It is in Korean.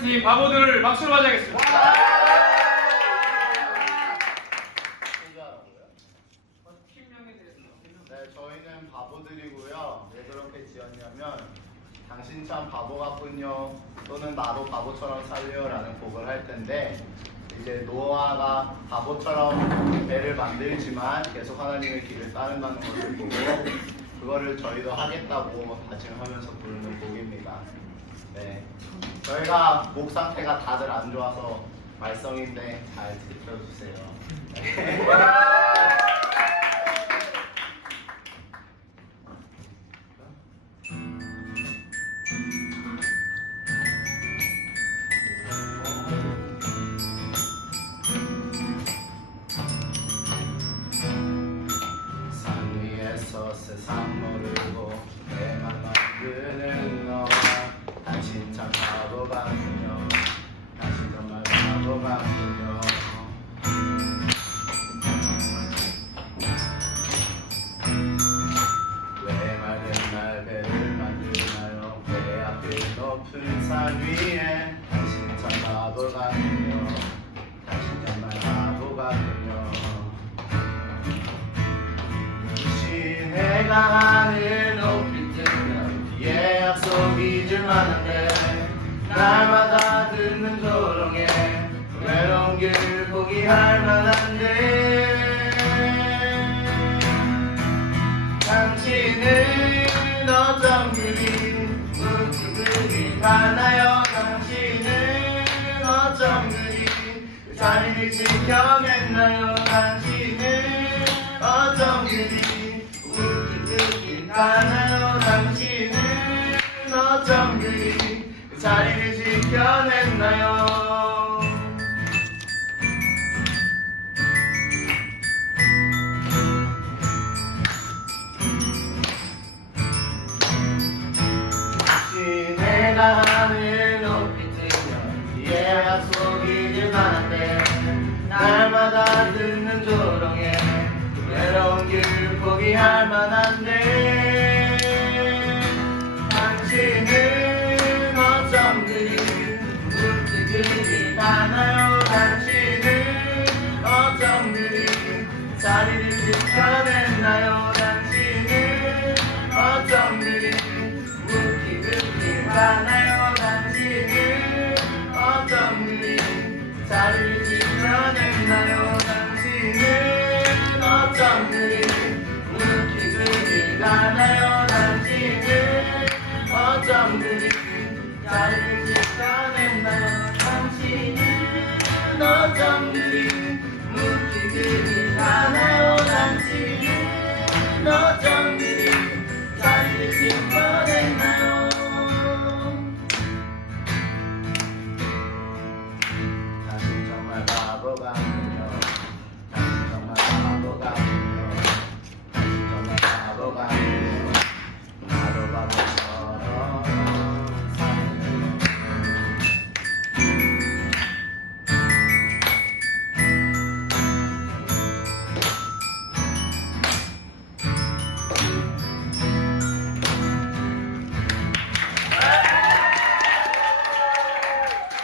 팀 바보들을 박수로 맞이하겠습니다. 네, 저희는 바보들이고요. 왜 그렇게 지었냐면 당신 참 바보 같군요 또는 나도 바보처럼 살려라는 곡을 할 텐데 이제 노아가 바보처럼 배를 만들지만 계속 하나님의 길을 따른다는 것을 보고 그거를 저희도 하겠다고 다짐하면서 부르는 곡입니다. 네, 저희가 목 상태가 다들 안 좋아서 말썽인데 잘 지켜주세요. 네. 산 위에서 세상 모르고 내만 만드는 너와 당신 참 바보 같군요. 당신 정말 바보 같군요. 왜 맑은 날 배를 만드나요? 배 앞에 높은 산 위에 당신 참 바보 같군요. 당신 정말 바보 같군요. 내가 하늘 높이 뜨면 뒤에 약속이 줄 만한데 날마다 듣는 조롱에 외로운 길 포기할 만한데 당신은 어쩜 그리 웃기듯이 가나요? 당신은 어쩜 그리 그 자리를 지켜냈나요? 당신은 어쩜 그리 가나요? 당신은 어쩜 그리 그 자리를 지켜냈나요? 내가 하늘 높이 뜨면 뒤에 약속이 줄 만한데 날마다 듣는 조롱에 외로운 길 포기할 만한데 당신은 어쩜 그리 웃기 그리 가나요? 당신은 어쩜 그리 자리를 지켜냈나요? 당신은 어쩜 그리 웃기 그리 가나요? 당신은 어쩜 그리 자리를 지켜냈나요? 당신은 어쩜 그리 웃기 그리 가나요? 당신은 어쩜 그리 자리를 지켜냈나요? 당신은 어쩜 그리 웃기 그리 가나요? 당신은 어쩜 그리 자리를 지켜냈나요?